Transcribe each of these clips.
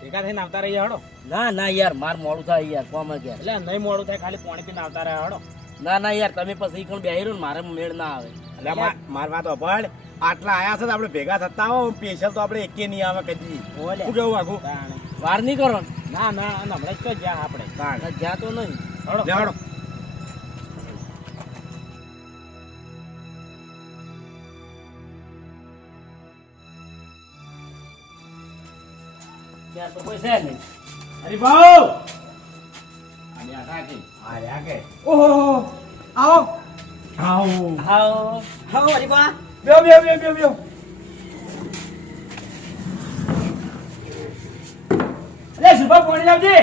ભેગા થઈને આવતા રહીએ હડો. ના ના યાર માર મોડું થાય યાર કોમ ગયા એટલે નહીં મોડું થાય ખાલી પાણી પીને આવતા રહ્યા હડો. ના ના યાર તમે પછી કણ બેહી રહ્યો ને મારે મેળ ના આવે. એટલે માર વાત અભળ આટલા આયા છે આપણે ભેગા થતા હો સ્પેશિયલ તો આપણે એકે નહીં આવે કદી. શું કેવું આખું? વાર નહીં કરો ના ના હમણાં જ તો જ્યાં આપણે. જ્યાં તો નહીં. હડો. ત્યાં તો કોઈ છે નહીં. હરિભાવ. ઓહો આવો. આવો. હાઓ હાઓ હરીબા બેહો, બેહો, બેહો, બેહો, બેહો. અલે શુભા પાણી લાવજે.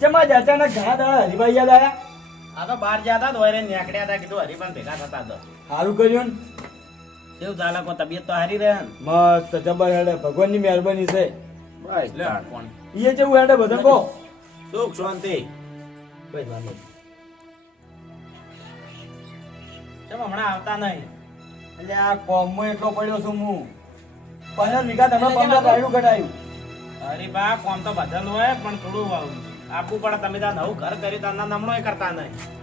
ચમા અચાનક ઘણા દાડા હરીભાઈ યાદ આ તો બાર ગયા હતા તો વરે નીકળ્યા હતા કીધું હરિભાઈ ભેગા થતા તો. સારું કર્યું ને? કેવું ચાલે કો તબિયત તો હારી રહે મસ્ત જબર હેડે. ભગવાનની મહેરબાની છે. બસ લે ઈએ જેવું હેડે બધા કો. સુખ શાંતિ. ભાઈ વાંધો કેમ હમણાં આવતા નહીં? એટલે આ કોમમાં એટલો પડ્યો છું હું. પંદર વીઘા તમે પંદર ગાયું અરે બા કોમ તો બદલ હોય પણ થોડું આપવું પડે તમે ત્યાં નવું ઘર કર્યું તમને નમણો કરતા નહીં. એ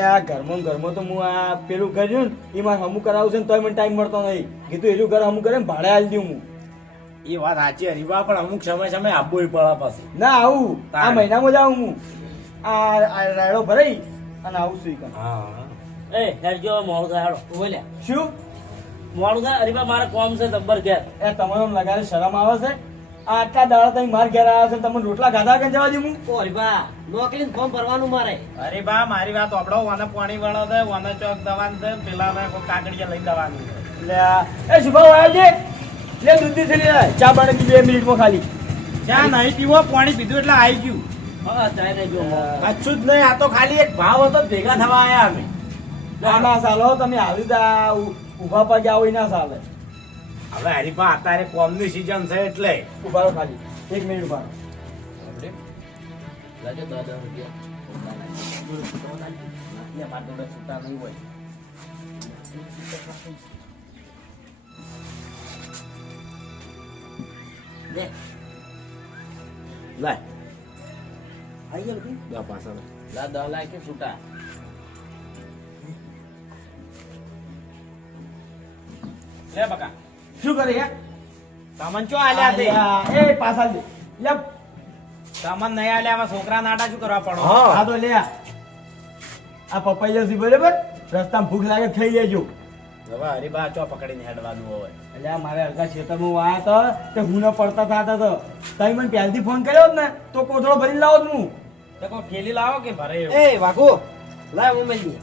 આ ઘરમાં ઘરમાં તો હું આ પેલું કર્યું ને એમાં હમું કરાવું છે ને તોય મને ટાઈમ મળતો નહીં. કીધું એનું ઘર હમું કરે ને ભાડે આલી દઉં હું. એ વાત સાચી હરીબા પણ અમુક સમય સમય આપવું પડે પછી. ના આવું. આ મહિનામાં જ આવું હું. આ આ રાયડો ભરાઈ અને આવું છું. એ હેરજો મોડું થાય બોલ્યા શું? મોડું થાય હરીબા મારે કોમ છે નંબર ઘેર. એ તમારો લગાડે શરમ આવે છે? આટલા દાડા તમે માર ઘેર આવ્યા છે ને તમે રોટલા ખાધા કે જવા દઉં હું? ઓ હરીબા નોકરી ફોર્મ ભરવાનું મારે. અરે બા મારી વાત આપડો વાને પાણી વાળો છે વાને ચોક દવાનું દે પેલા ને કાકડીયા લઈ દવાનું લે એટલે એ શુભા આવ્યો છે? લે દૂધી થઈ લે. ચા પાણી પી બે મિનિટમાં ખાલી. ચા નહીં પીવો પાણી પીધું એટલે આવી ગયું. હા ચાય નહીં જો કચ્છું જ નહીં આ તો ખાલી એક ભાવ હતો ભેગા થવા આયા અમે. ના ના ચાલો તમે આવી દા ઊભા પર ઊભા પગ ના ચાલે હવે હરીબા અત્યારે કોમની સીઝન છે એટલે. ઊભા ખાલી. એક મિનિટ ઊભા રહો. લાજો દસ દસ રૂપિયા. છૂટા નહીં હોય. લે. લાય. આઈ ગયો બધી? દા પાછળ. લા દસ લાખ કે છૂટા લે બકા. શું કરે યાર? સામાન ચો આલ્યા તે? એ પાછા લે લે સામાન નહીં આલ્યા આમાં છોકરા નાટા શું કરવા પડો? હા. તો લે આ પપ્પાઈ પપૈયા છે બરાબર? રસ્તામાં ભૂખ લાગે થઈ ખાઈ લેજો હવે હરીબા ચો પકડીને હેડવાનું હોય? એટલે આ મારે અડધા ખેતરમાં વાયા હતા તે હું ન પડતા થતા તો. તઈ મને પહેલથી ફોન કર્યો ને તો કોથળો ભરી લાવો હું. તો કોઈ ઠેલી લાવો કે ભરે એ વાઘુ. લાય હું મેલી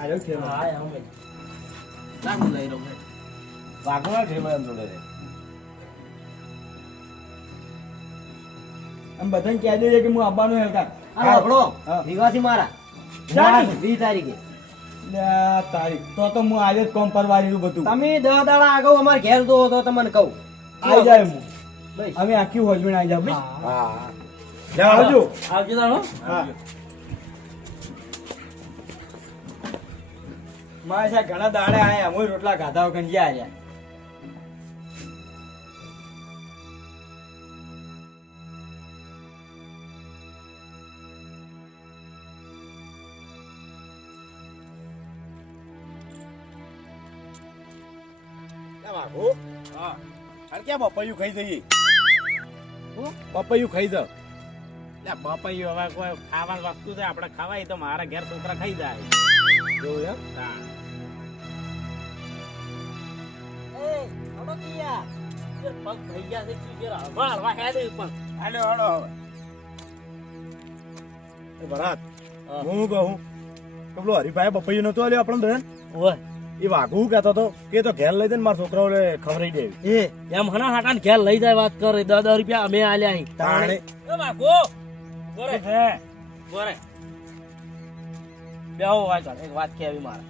આયો ખેતર. હા હું મેલી લાવ હું લઈ રહું વાઘના ઠેલા જોડે આમ બધાને કહી દેજે કે હું આવવાનું હા આપણો નિવાસી મારા. વીસ તારીખે. તારીખ. તો તો હું આજે જ કોમ પરવા રહ્યું બધું. તમે દહ દાડા આગળ અમારે ઘેર તો તો તમને કહું. આવી જાય હું. અમે આખી હોજબીણ આવી જાવ હા. આવજો. આવજો તારો. હા. મારે ઘણા દાડે આયા હું રોટલા ખાધા વગર ગયા આયા ક્યાં પપૈયું ખાઈ જઈએ? હું? પપૈયું ખાઈ જાવ લે પપૈયું હવે કોઈ ખાવાની વસ્તુ છે આપણે ખવાય તો મારા ઘેર છોકરા ખાઈ જાય. એવું એમ? હા. પગ થઈ ગયા છે હળવા હળવા હેડે પણ હાલો હાલો હવે ભરાત હું. કહું કે પેલો હરીભાઈ પપૈયું નતો આલ્યો આપણને ઓય. એ વાઘું કહેતો હતો કે તો ઘેર લઈ દે ને મારા છોકરાઓને ખવડાવી દે. એ. એમ હના હાટાને ઘેર લઈ જાય વાત કરે દસ દસ રૂપિયા અમે આલ્યા અહીં. તાણે. એ બોરે. હે. બોરે. બેહો વાત એક વાત કેવી મારે.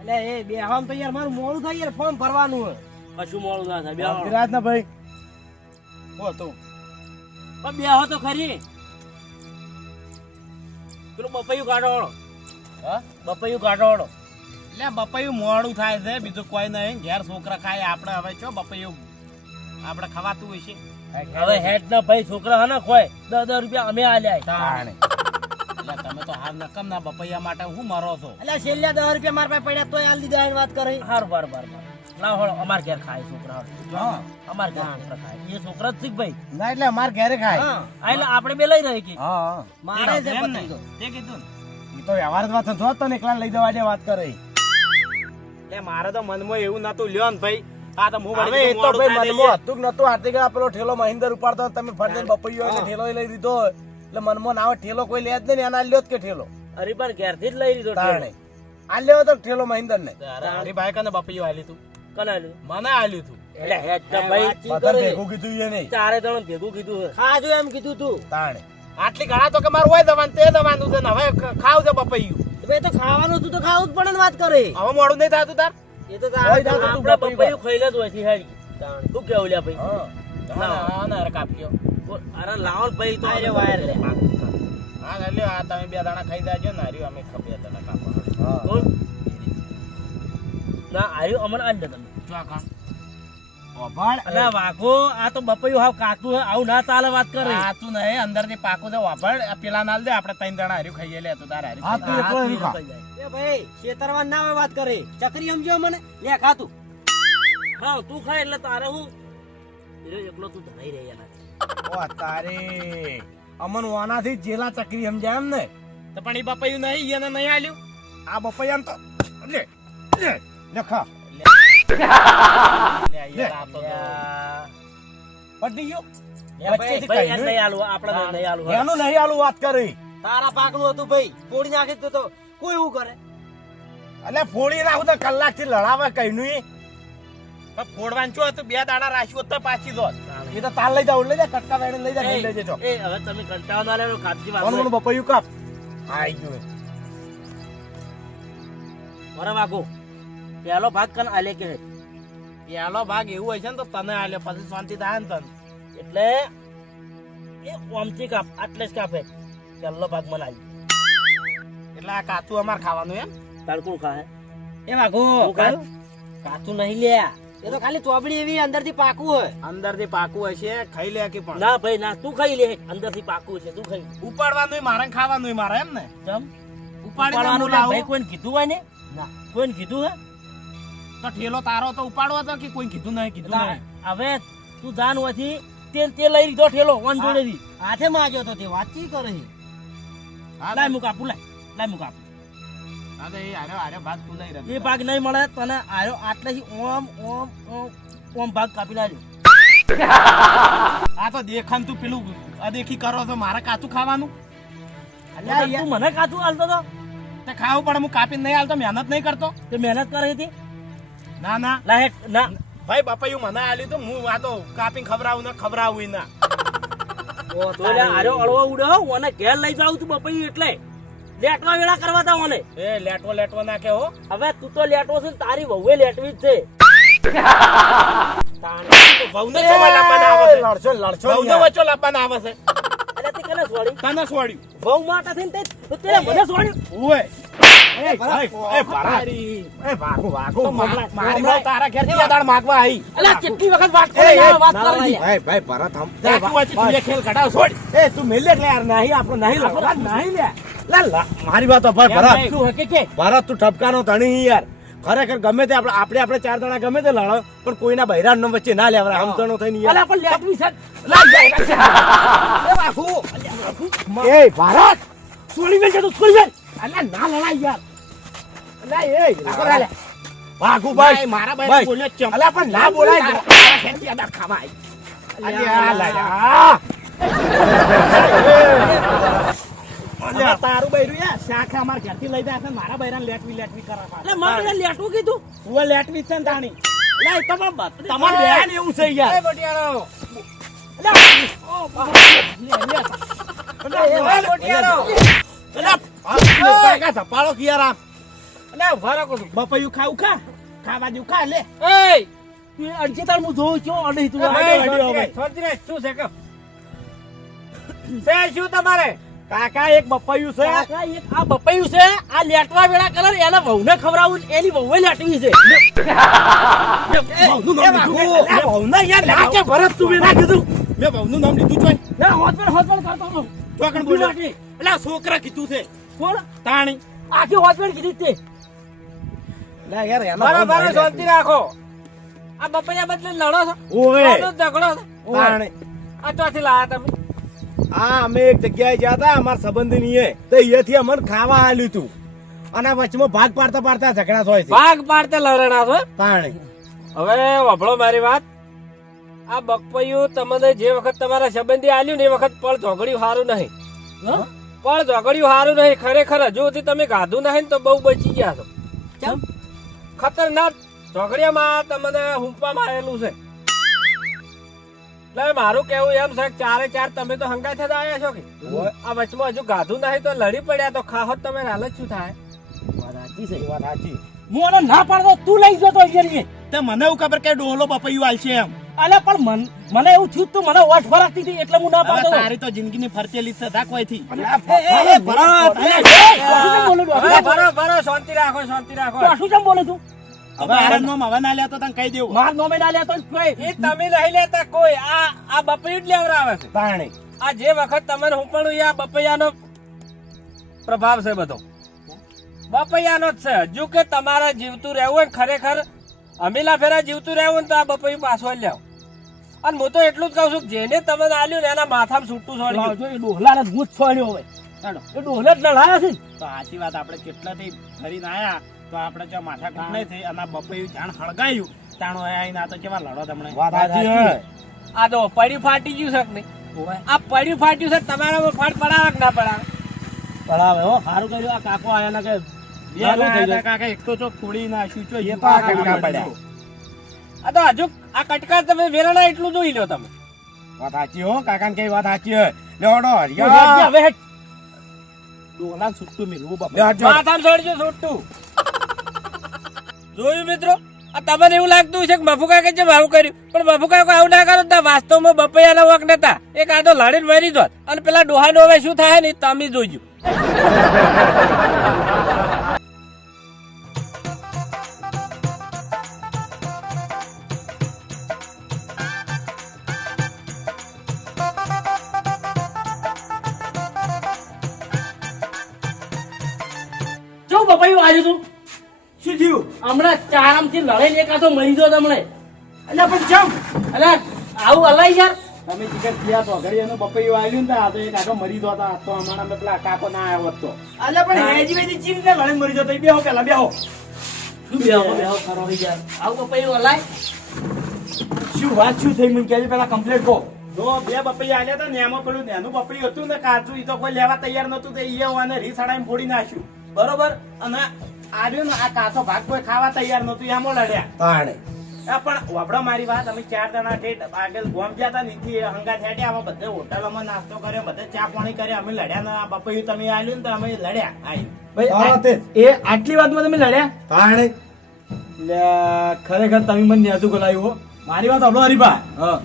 એટલે એ બેહવામાં તો યાર મારું મોડું થાય યાર ફોર્મ ભરવાનું હોય કશું મોડું ના થાય બેહો. ગુજરાત ના ભાઈ. હો તું. પણ બેહો તો ખરી. પેલું બપૈયું કાઢો હળો હા? બપૈયું કાઢો એટલે બપૈયું મોડું થાય છે બીજું કોઈ નહીં. ઘેર છોકરા ખાય આપણે હવે છો બપૈયું આપણે ખવાતું હોય છે. હવે હેડ ના ભાઈ છોકરા હા ને કોઈ દસ દસ રૂપિયા અમે આલ્યા તાણે. એટલે તમે તો હાર નકમ ના બપૈયા માટે હું મરો છો? એટલે છેલ્લા દસ રૂપિયા મારા પાસે પડ્યા તોય આલ દીધા એની વાત કરી. હાર બાર બાર ના હળો અમાર ઘેર ખાય છોકરા. અમાર ઘેર છોકરા ખાય. એ છોકરા જ ભાઈ. ના એટલે અમાર ઘેરે ખાય. હા. આ એટલે આપણે બે લઈ રહી કે? હા મારે છે પતંગ. તો. તે કીધું એ તો વ્યવહાર વાત તો ને એકલા લઈ જવા જે વાત કરે એટલે મારે તો મનમાં એવું નતું લ્યો ને ભાઈ. આ તો હું હવે એ તો ભાઈ મનમાં હતું નતું આટલી ગયા પેલો ઠેલો મહિન્દર ઉપાડતો તમે ફરજે બપૈયો એટલે ઠેલો લઈ લીધો એટલે મનમાં ના આવે ઠેલો કોઈ લે જ નહીં ને એના લ્યો જ કે ઠેલો. અરે પણ ઘેરથી જ લઈ લીધો ઠેલો. આ લેવો તો ઠેલો મહિન્દર ને અરે ભાઈ કને બપૈયું આલી તું? કને લીધું મને આલ્યું તું. એટલે હેડ ભાઈ. ભેગું કીધું એ નહીં. ચારે ત્રણ ભેગું કીધું. ખાજો એમ કીધું તું. તાણે. આટલી ઘણા તો કે મારું હોય દવાનું તે દવાનું છે ને હવે ખાવ છે બપૈયું ભાઈ તો ખાવાનું તું તો ખાવું જ પડે ને વાત કરે. હવે મોડું નહીં થતું તાર? એ તો આપણે બપૈયું બપૈયું જ હોય છે હેડ તું કેવું લ્યા ભાઈ? હા. હા હા ને અરે કાપ્યો અરે લાવો ને ભાઈ તો અરે વાયર લે. હા એટલે આ તમે બે દાણા ખાઈ જાજો ને હાર્યું અમે ખબર દાણા કાપવા હા. બોલ. ના આર્યું અમને આજ તમે. જો આ ઓભાળ અલા વાઘો આ તો બપૈયું હાવ કાકતું આવું ના ચાલે વાત કરે આ નહીં અંદરથી પાકું છે વાપર પેલા નાલ દે આપણે ત્રણ દાણા હાર્યું ખાઈએ લે તો તારે હાર્યું હા, તું એકલો આ ખા. એ ભાઈ શેતરવાન ના વાત કરે. ચકરી સમજો મને. લે ખા હા તું ખાય એટલે તારે હું? એકલો તું ધરાઈ રહી ઓ તારે. અમન વાનાથી જેલા ચકરી સમજાય એમ ને તો પણ એ બપૈયું નહીં એને નહીં આલ્યું? આ બપૈયા તો લે લે લે ખા. પટી ગયો એને નહીં આલું વાત કરી. તારા પાકનું હતું ભાઈ. ફોડી નાખી તો તો કોઈ એવું કરે? એટલે ફોડી નાખું તો કલાકથી લડાવે કઈનું ઈ. ફોડવાનું શું હતું? બે દાડા રાખ્યું તો પાછી દો એ તો તાર લઈ જાવ લઈ જા કટકા વેણે લઈ જા લઈ એ હવે તમે કંટાળો ના લેવો કાપજી વાત કોણ કોણ કાપ? આઈ ગયું. બરાબર વાગો. પહેલો ભાગ કન આલે કે? પેલો ભાગ એવું હોય છે ને તો તને આલે પછી શાંતિ થાય ને તને. એટલે એ ઓમથી કાપ આટલે જ કાપે. પહેલો ભાગ મને આવી એટલે આ કાચું અમારે ખાવાનું એમ? તડકું ખાય એ વાઘો કાચું નહીં લે. એ તો ખાલી ચોબડી એવી અંદરથી પાકું હોય. અંદરથી પાકું હશે ખાઈ લે કે પણ? ના ભાઈ ના તું ખાઈ લે. અંદરથી પાકું છે તું ખાઈ ઉપાડવાનું મારે ખાવાનું મારે એમ ને? ચમ? ઉપાડવાનું ભાઈ કોઈને કીધું હોય ને? ના. કોઈને કીધું હે? તો ઠેલો તારો તો ઉપાડવો હતો કે કોઈ કીધું નહીં કીધું નહીં? હવે તું જાન હોયથી તે તે લઈ લીધો ઠેલો વન જોડેથી. હાથે હાથે માગ્યો તો તે વાતચીત કરે છે લાય મુક આપું લાય. લાય મુક આપું. એ ભાગ નહીં મળે તને આયો આટલેથી ઓમ ઓમ ઓમ ઓમ ભાગ કાપી લાજો આ તો દેખાન તું પેલું અદેખી કરો તો મારે કાચું ખાવાનું? અલ્યા, તું મને કાચું હાલતો તો? તે ખાવું પડે હું કાપીને નહીં હાલતો મહેનત નહીં કરતો? તે મહેનત કરે હતી ના ના. ના ના. ભાઈ બાપાયું મને આલી તો હું આ તો કાપીને ખવડાવું ને ખવડાવું ના. તો આરો અળવો ઉડ્યો ઓને ઘેર લઈ જાઉં તું બપૈયું એટલે. લેટવા વેળા કરવા તા ઓને. એ લેટવો લેટવો ના કે હો. હવે તું તો લેટવો છે ને તારી વહુએ લેટવી જ છે. વહુને ચોવા લાવવાના આવે છે. લડશો લડશો વહુને. વચ્ચો લાવવાના આવે છે. કને માટે થઈને તે તે મને છોડ્યું ઓય એ ભાઈ, એ ભારા. એ ભાગો ભાગો મારી વહુ તારા ઘેર બે દાડ માગવા આવી અલ્યા કેટલી વખત વાત એ, કરે એ, યાર, વાત ના, ભાઈ ભાઈ ભરત હમ. એ, જાતું હોય તું ખેલ કઢાવ છોડ. એ તું મેલ લે યાર નહીં આપણો નહીં લડવા નહીં લે. લે મારી વાત તો ભરત. શું હે કે કે ભરત તું ઠપકાનો ધણી યાર. ખરેખર ગમે તે આપણે આપણે આપણે ચાર જણા ગમે તે લડો પણ કોઈના બૈરાન નો વચ્ચે ના લેવરા હમતણો થઈને નહીં અલ્યા પણ લેટવી છે એ બાપુ. એ ભારત! છોડી મેલ તો છોડી મેલ. અલા ના લડાય યાર. અલા એ રાખો લે ભાગુ ભાઈ. મારા ભાઈ. બોલ્યો ચમ અલા પણ ના બોલાય. ખેતી ઘેર ખાવાય. અલ્યા લાયા હવે તારું બૈરું યાર શાખ અમાર ઘેરથી લઈ જાય છે મારા બૈરાને લેટવી લેટવી કરે એટલે મારે લેટવું કીધું? તું લેટવી છે ને તાણી લે એ બસ તમાર બેન એવું છે યાર. ધપાળો કિયારા. બપૈયું ખાવું ખા ખાવા જેવું ખા લે. એય! તું એ તાર હું જોઉં છું અડે તું. શું છે કે શું તમારે? કાકા એક બપાયું છે. કાકા, એક આ બપાયું છે. આ લેટવા વેળા કલર એના વહુને ખવડાવું એની વહુએ લેટવી છે. વહુનું નામ લીધું. અલ્યા, યાર લાગે ભરત તું મેં કીધું. મેં વહુનું નામ લીધું ચોય ના, હોતપણ હોતપણ કરતો હતો. ચોકણ બોલ્યો એટલે છોકરા કીધું છે. કોણ? તાણી. આખી હોતપણ કીધી તે. લા યાર એનો બરાબર, શાંતિ રાખો. આ બપૈયા બદલે લડો છો. ઓવે. આનો છે. તાણી. આ ચોથી લાયા તમે. આ અમે એક જગ્યાએ ગયા હતા અમારા સંબંધીની તો અહીંયાથી અમને ખાવા આલ્યું તું. અને વચમાં ભાગ પાડતા પાડતા ઝઘડા થાય છે. ભાગ પાડતા લડણા છો? પાણી હવે વભળો મારી વાત. આ બકપૈયું તમને જે વખત તમારા સંબંધી આલ્યું ને એ વખત પણ ઝોગડ્યું સારું નહીં. હં? પણ ઝઘડ્યું સારું નહીં. ખરેખર હજુ સુધી તમે ગાધું નહીં ને તો બહુ બચી ગયા છો. કેમ? ખતરનાક ઝઘડિયામાં તમને હુંપવામાં આવેલું છે. એટલે મારું કેવું એમ છે ચારે ચાર તમે તો હંગાઈ થતા આવ્યા છો કે? આ વચમાં હજુ ગાધું નહીં તો લડી પડ્યા તો ખાહો તમે તમે જ શું થાય? રાજી છે. વાત સાચી. હું એનો ના પાડતો તું લઈ જતો અહીંયા તે મને એવું ખબર કે ડોલો પપૈયુ આલ છે એમ. અલે પણ મન- મને એવું થયું તું મને ઓઠ ફરાકતી હતી એટલે હું ના પાડતો. તારી તો જિંદગીની ફરતેલી છે તું? હવે બરો બરો શાંતિ રાખો શાંતિ રાખો. શું કેમ બોલે તું? હવે આરંગમાં હવે ના લ્યા તને કહી દેવું. માર નોમે ના લેતો કોઈ એ તમે નહીં લેતા કોઈ. આ આ બપૈયું જ લેવડાવે છે. તાણી. આ જે વખત તમને હું પણ આ બપૈયાનો પ્રભાવ છે બધો. બપૈયાનો જ છે. હજુ કે તમારે જીવતું રહેવું હોય ખરેખર અમીલા ફેરા જીવતું રહેવું હોય ને તો આ બપૈયું પાછો લેવ. અને હું તો એટલું જ કહું છું જેને તમે આલ્યું ને એના માથામાં છૂટું છોડ્યું. લાવજો, એ ડોહલાને હું જ છોડ્યો હોય. એ ડોહલે જ લડાયા છે તો સાચી વાત આપણે કેટલાથી ફરીને આયા. તો આપણે જો માથા કૂટ નહીં થઈ અને આ જાણ હળગાયું તાણો આવીને આ તો કેવા લડો તમને? આ તો પડી ફાટી ગયું છે નહીં? આ પડી ફાટ્યું છે તમારા ફાટ પડાવે ના પડાવે? પડાવે હો સારું કર્યું. આ કાકો આયા ના કે. કાકા એક તો ચોક ફોડી નાખ્યું છો એ તો કટકા પડ્યા. આ તો હજુ આ કટકા તમે વેરણા એટલું જોઈ લો તમે. વાત સાચી હો કાકાને કઈ વાત સાચી હે. લેવડો હરિયા. હવે હેડ. ડોહલાને મેલવું બાપા. માથામાં છોડજો છૂટું જોયું મિત્રો? આ તમને એવું લાગતું છે કે મફુકા કે જે ભાવ કર્યું, પણ કોઈ આવું ના કરો તો વાસ્તવમાં બપૈયાના વક નતા. એક આ તો લડીને મરી જોત અને પેલા ડોહાનો હવે શું થાય ને તમે જોજો. જો બપૈયું આવ્યું તું? હમણાં ચારામથી લડાઈને એક આતો મરી ગયો તમને. અલ્યા પણ ચમ અરે આવું અલાય યાર. તમે ટિકિટ થયા તો ઘડી એનું પપૈયું આવ્યું ને આ તો એક આખો મરી ગયો આ તો અમારા મેં પેલા કાકો ના આવ્યો હતો અલ્યા પણ હેજી વેજી ચીમ ને લડે મરી જતો બેહો પેલા બેહો. શું બેહો? બેહો કરો યાર. આવું બપાયું અલાય શું વાત શું થઈ મને કહેજો પેલા કમ્પ્લીટ કહો. જો બે બપૈયા આલ્યા હતા ને એમાં પેલું નેનું બપડી હતું ને કાચું એ તો કોઈ લેવા તૈયાર નતું તે ઈએ અને રીસાડાઈને ફોડી નાખ્યું. બરોબર? અને આર્યું ને આ કાચો ભાગ કોઈ ખાવા તૈયાર નતું એમાં લડ્યા. આ પણ વાપડો મારી વાત અમે ચાર જણા ઠેઠ આગળ ગોમ ગયા હતા નીચે હંગા થયા અમે બધે હોટલમાં નાસ્તો કર્યો બધે ચા પાણી કર્યા અમે લડ્યા ના આ બપૈયું તમે આવ્યું ને તો અમે લડ્યા આવી એ આટલી વાતમાં તમે લડ્યા? તાણે. ખરેખર તમે મને ન્યાજુ ગલાયું મારી વાત હબળો હરીભા હા.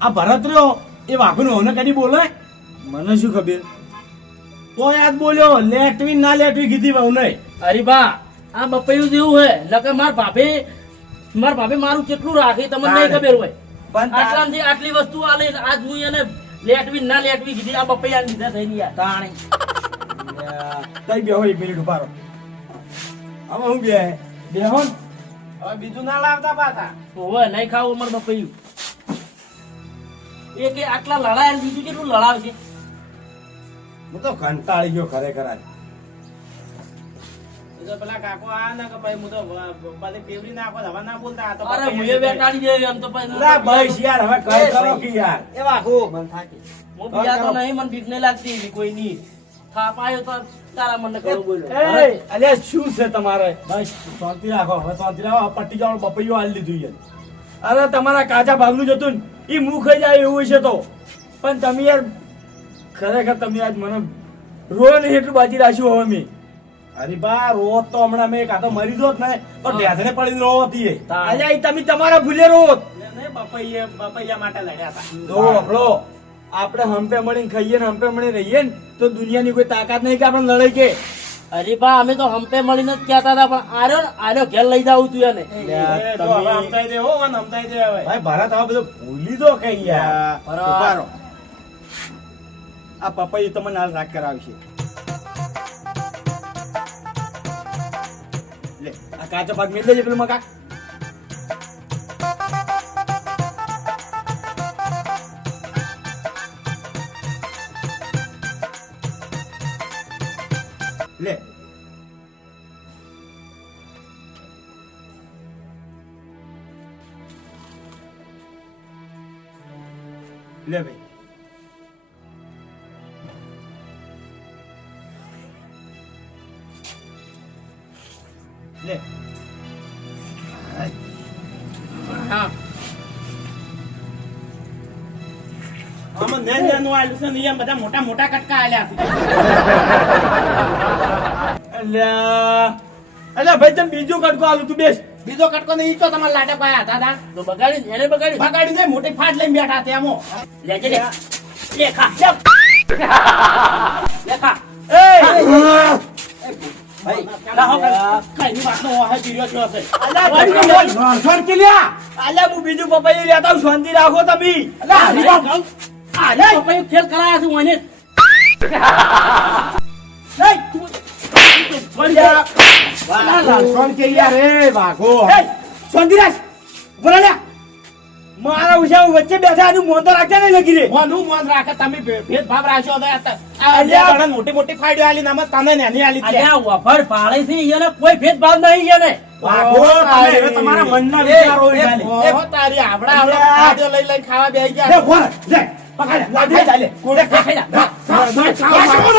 આ ભરત રહ્યો એ વાઘુનો હોને કદી બોલે? મને શું ખબર? તો યાદ બોલ્યો લેટવી ના લેટવી કીધી ભાવ નહીં અરે બા આ બપૈયું જેવું હે. લકે માર ભાભે માર ભાભે મારું કેટલું રાખે તમને નહીં ખબર હોય. આટલાથી આટલી વસ્તુ આલે આજ હું એને લેટવી ના લેટવી કીધી આ બપૈયા લીધા થઈને યાર. તાણે. તઈ બેહો એક મિનિટ ઉભારો હવે હું બે બેહો. હવે બીજું ના લાવતા પાછા. હોવે નહીં ખાવું અમાર બપૈયું. એ કે આટલા લડાયા બીજું કેટલું લડાવશે? હું તો કંટાળી ગયો ખરેખર આજ. એ તો પેલા કાકો આ ને કે ભાઈ હું તો બધી પેવરી નાખો હવે ના બોલતા તો અરે હું એ બેટાડી જાય એમ તો પછી લા બસ યાર હવે કઈ કરો કે યાર. એ વાઘો. હું બીજા તો નહીં મને બીક નહીં લાગતી કોઈ ની થાપ તો તારા મને ખરું બોલ્યો એ અલ્યા શું છે તમારે? બસ શાંતિ રાખો. હવે શાંતિ રાખો. પટ્ટી જાવ બપૈયો હાલ લીધું યાર અરે તમારા કાચા ભાગનું જ હતું ને. એ મુખ જ આવે એવું છે તો. પણ તમે યાર ખરેખર તમે આજ મને રોય નહીં એટલું બાજી રાખ્યું હવે મેં. અરે બા રોજ તો હમણાં મેં કાં તો મરી જોત ને તો ઢેસણે પડીને રો હતી. અલ્યા એ તમે તમારા ભૂલે રો ને બપૈયે બપૈયા માટે લડ્યા હતા જો આપણો આપણે હંપે મળીને ખાઈએ ને હંપે મળીને રહીએ ને તો દુનિયાની કોઈ તાકાત નહીં કે આપણે લડાઈ કે. અરે બા અમે તો હંપે મળીને જ કહેતા હતા પણ આર્યો ને આર્યો ઘેર લઈ જાવ તું એને. એ તો હવે હમતાઈ દે હો મને હમતાઈ દે હવે. ભાઈ ભારત આવા બધું ભૂલી દો કઈ યાર. આ પપ્પાએ તમને હાલ રાગ કરાવશે. લે આ કાચો ભાગ મેળ દેજે પેલું મકા લે લે. આમાં નેનનું આલ્યું છે ને અહીંયા બધા મોટા મોટા કટકા આલ્યા છે. અલ્યા. અલ્યા ભાઈ તમે બીજો કટકો આલું તું બેસ. બીજો કટકો ને ઈ તો તમારા લાડક પાયા હતા તા તો બગાડી એને બગાડી. બગાડી દે મોટી ફાટ લઈને બેઠા તે એમો. લેજે લે લે. ખા લે. લે ખા. એ! બીજું પપ્પાઈ લેતા શાંતિ રાખો તમે. ખેલ કરાયા છે મને નહીં તું અલ્યા. કોણ કે યાર રે વાઘો એ બોલા મારા ઉષા વચ્ચે બેઠા આનું મોન તો રાખતા નહીં લગી રે મોનું મોન રાખે. તમે ભેદભાવ રાખ્યો છે આ ત- આ અલ્યા. બે મોટી મોટી ફાઈડો આલી નામ આમાં તને નેની આલી અલ્યા વફર પાળે છે એને કોઈ ભેદભાવ નહીં એને તમે. હવે તમારા મનના વિચારો એ, હોય ખાલી. એ, ઓહો, તારી આવડા આવડા અલ્યા. લઈ ખાવા ગયા. લે,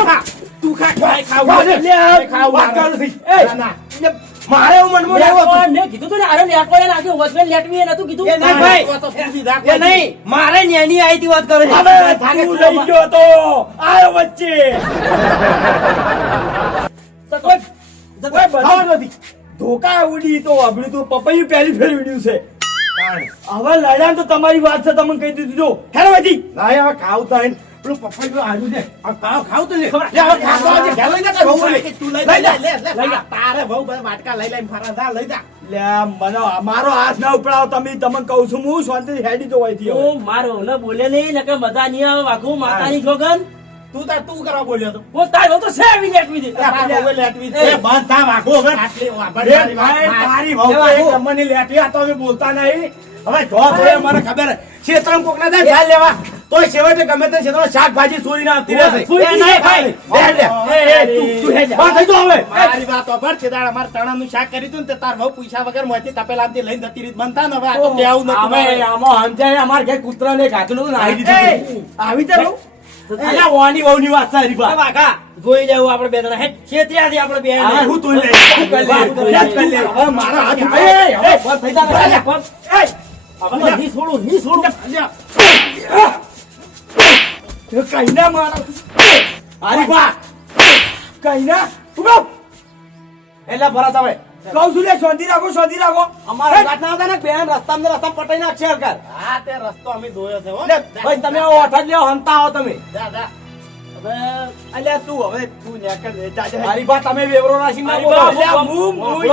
ખા. તું ખા ખાવ વાહ, લે, લે, ખાવ વાત મારે. ના, ના. એવું મનમાં. મેં કીધું તું ને આરે લેટવો એને નાખ્યો વચમે લેટવી નતું કીધું એ નહીં, ભાઈ. તો તો રાખ એ નહીં મારે નેની આઈતી વાત કરે છે હવે તું લઈ ગયો તો આયો વચ્ચે તો કોઈ બધા નથી ધોકા ઉડી તો વાપર્યું તો પપૈયું પહેલી ફેર ઉડ્યું છે હવે લડ્યા તો તમારી વાત છે તમને કહી દીધું હેલો ભાઈ ના હવે ખાવ આઈને પેલું ખાવ ખાવ તો લે લે હવે ખાવ આજે ઘેર લઈ જા તું. લે, લે, તારે વહુ બધા વાટકા લઈ લઈને ફરા જા, લઈ જા. લે મને મારો હાથ ના ઉપડાવો તમે તમને કહું છું હું શાંતિથી હેડી તો હોયથી હવે. મારો ને બોલે નહીં ને મજા નહીં આવે વાઘુ માતાની જોગન તું તાર તું કરવા બોલ્યો તો હું તારો તો છે આવી લેટવી દે તારા વહુએ લેટવી છે. બંધ થા વાઘો હવે આટલી વાપર બે તારી ભાઈ તારી વહુ તો એક નંબરની લેટી આ તો અમે બોલતા નહીં હવે જો તો મને ખબર છે કોકના જાય લેવા તોય છેવટે ગમે તે ક્ષેત્રમાં શાકભાજી ચોરીને આવતી રહેશે ફૂઈ એ નહીં ભાઈ લે લે એ એ તું તું હેડ બસ થઈ જો હવે મારી વાત ખબર છે દાડા મારે ચણાનું શાક કરી તું ને તાર બહુ પૈસા વગર મોંથી તપેલામાંથી લઈને જતી રીત બનતા ને હવે આ તો બેવું નતું અમે. આમાં સમજાય અમાર ઘેર કૂતરાને કાચલું તો નાહી દીધું આવી તે અલ્યા વાની વહુની વાત સારી બા વાઘા જોઈ જવું આપણે બે જણા હેટ છેતર્યાથી આપણે બે હું તું લે તું કરી લે તું હવે મારા હાથ એ, હવે થઈ જા ને. એ, હવે ની છોડું ની છોડું એ કઈ ના મારા હરી બા કઈ ના. ઊભો એટલે ભરત હવે કહું છું લે શાંતિ રાખો શોધી રાખો. અમારે હતા ને બેન રસ્તા અંદર રસ્તા પટાઈ નાખશે હા તે રસ્તો અમે જોયો છે ભાઈ તમે ઓઠા જ લ્યો હંતા આવો તમે. જા. હવે અલ્યા તું હવે? તું નેકર જાજે મારી બા તમે વેવરો નાસી મારી બા, હું હું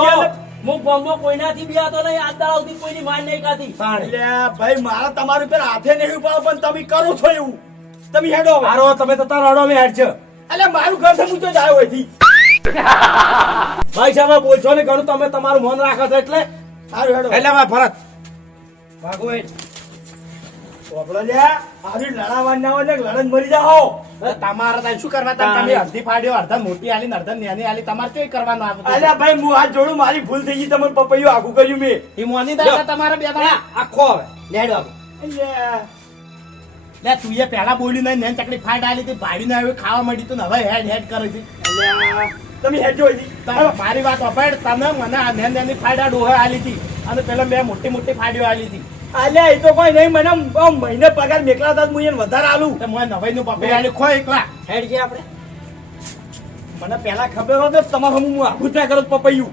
હું ગમમાં કોઈનાથી બિયાતો નહીં આજ દાડા સુધી કોઈની માર નહીં અલ્યા ભાઈ મારા તમારી ઉપર હાથે નહીં ઉપાડો પણ તમે કરો છો એવું. તમે હેડો હારો તમે તો તારો હેડો હેડ છે અલ્યા મારું ઘર છે હું તો જાય હોયથી ભાઈ સાહેબ બોલશો ને ઘણું તમે તમારું મન રાખો છો એટલે. સારું હેડો. એટલે ભાઈ ભરત. ભાગો એ. ચોપડો લ્યા આવી લડાવા ના હોય ને લડન મરી જાઓ. તમારે ત્યાં શું કરવા? તમે? અડધી ફાડ્યો અડધા મોટી આલી ને અડધા નાની આલી. તમારે શું કરવાનું આવે અલ્યા ભાઈ હું હાથ જોડું મારી ભૂલ થઈ ગઈ તમને પપૈયું આગું કર્યું મેં. મોની તમારે બે આખો હવે. લેડ લે તું એ પહેલા બોલ્યું નહીં ને ચકડી ફાડ આલી હતી ભાડીને આવે હવે ખાવા માંડી તું ને હવે હેડ હેડ કરે છે. તમે હેડ જોઈ હતી. મારી વાત અપાડ તમે મને આ નેન નેની ફાડા ડોહે આલી હતી. અને પેલા મેં મોટી મોટી ફાડીઓ આલી હતી. અલ્યા એ તો કોઈ નહીં મને મહિને પગાર મેકલા હતા હું એને વધારે આલું. તો મને નવાઈ નું પપ્પે આલી ખો એકલા. હેડ છે આપણે. મને પહેલા ખબર હોત તમારે હું આખું જ ના કરો પપૈયું.